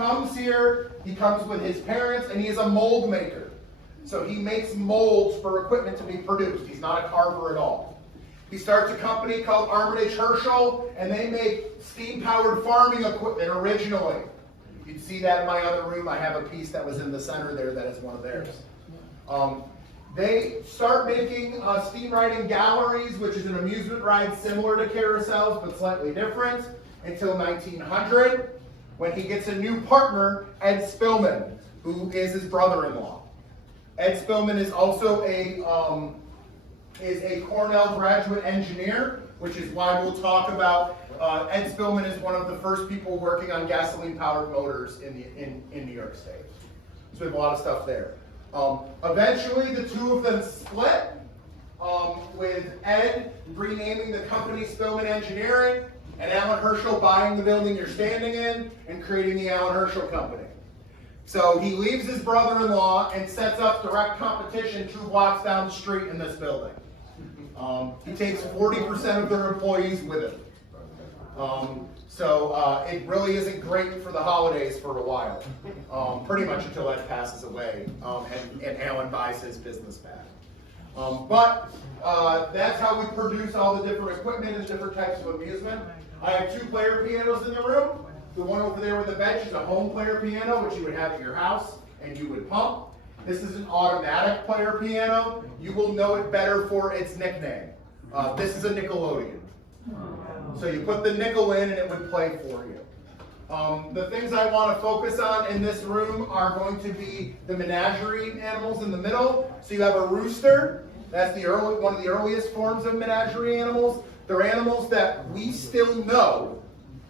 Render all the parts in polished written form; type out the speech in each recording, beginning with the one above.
comes here, he comes with his parents, and he is a mold maker. So he makes molds for equipment to be produced. He's not a carver at all. He starts a company called Armitage Herschell, and they make steam-powered farming equipment originally. You'd see that in my other room. I have a piece that was in the center there that is one of theirs. They start making steam riding galleries, which is an amusement ride similar to carousels, but slightly different, until 1900, when he gets a new partner, Ed Spillman, who is his brother-in-law. Ed Spillman is also a Cornell graduate engineer, which is why we'll talk about Ed Spillman is one of the first people working on gasoline-powered motors in New York State. So we have a lot of stuff there. Eventually, the two of them split, with Ed renaming the company Spillman Engineering, and Alan Herschell buying the building you're standing in and creating the Alan Herschell Company. So he leaves his brother-in-law and sets up direct competition 2 blocks down the street in this building. He takes 40% of their employees with him. So it really isn't great for the holidays for a while, pretty much until Ed passes away and Alan buys his business back. But that's how we produce all the different equipment and different types of amusement. I have 2 player pianos in the room. The one over there with the bench is a home player piano, which you would have at your house and you would pump. This is an automatic player piano. You will know it better for its nickname. This is a Nickelodeon. So you put the nickel in and it would play for you. The things I want to focus on in this room are going to be the menagerie animals in the middle. So you have a rooster. That's one of the earliest forms of menagerie animals. They're animals that we still know,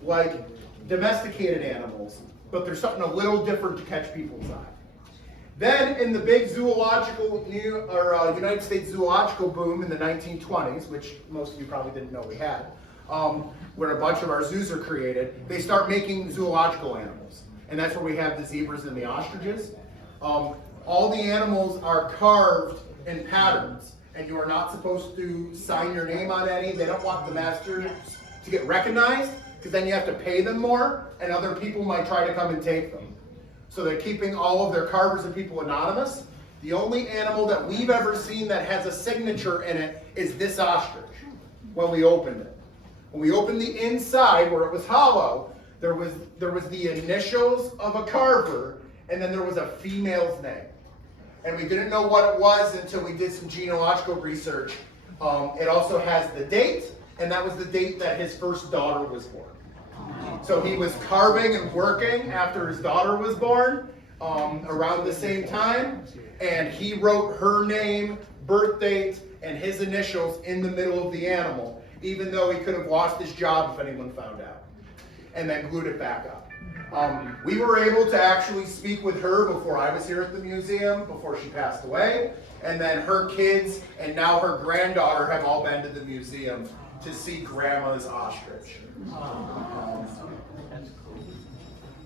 like domesticated animals, but there's something a little different to catch people's eye. Then in the big United States zoological boom in the 1920s, which most of you probably didn't know we had, where a bunch of our zoos are created, they start making zoological animals. And that's where we have the zebras and the ostriches. All the animals are carved in patterns, and you are not supposed to sign your name on any. They don't want the masters to get recognized, because then you have to pay them more, and other people might try to come and take them. So they're keeping all of their carvers and people anonymous. The only animal that we've ever seen that has a signature in it is this ostrich, when we opened it. When we opened the inside, where it was hollow, there was the initials of a carver, and then there was a female's name. And we didn't know what it was until we did some genealogical research. It also has the date, and that was the date that his first daughter was born. So he was carving and working after his daughter was born, around the same time, and he wrote her name, birth date, and his initials in the middle of the animal, even though he could have lost his job if anyone found out, and then glued it back up. We were able to actually speak with her before I was here at the museum, before she passed away, and then her kids and now her granddaughter have all been to the museum to see Grandma's ostrich.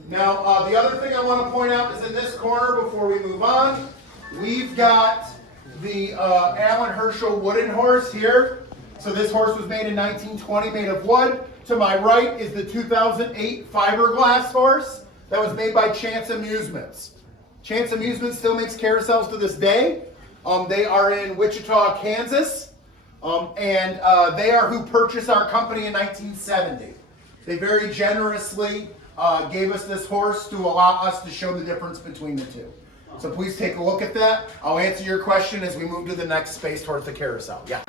Now, the other thing I want to point out is in this corner before we move on, we've got the Alan Herschell wooden horse here. So this horse was made in 1920, made of wood. To my right is the 2008 fiberglass horse that was made by Chance Amusements. Chance Amusements still makes carousels to this day. They are in Wichita, Kansas. And they are who purchased our company in 1970. They very generously gave us this horse to allow us to show the difference between the two. So please take a look at that. I'll answer your question as we move to the next space towards the carousel. Yeah.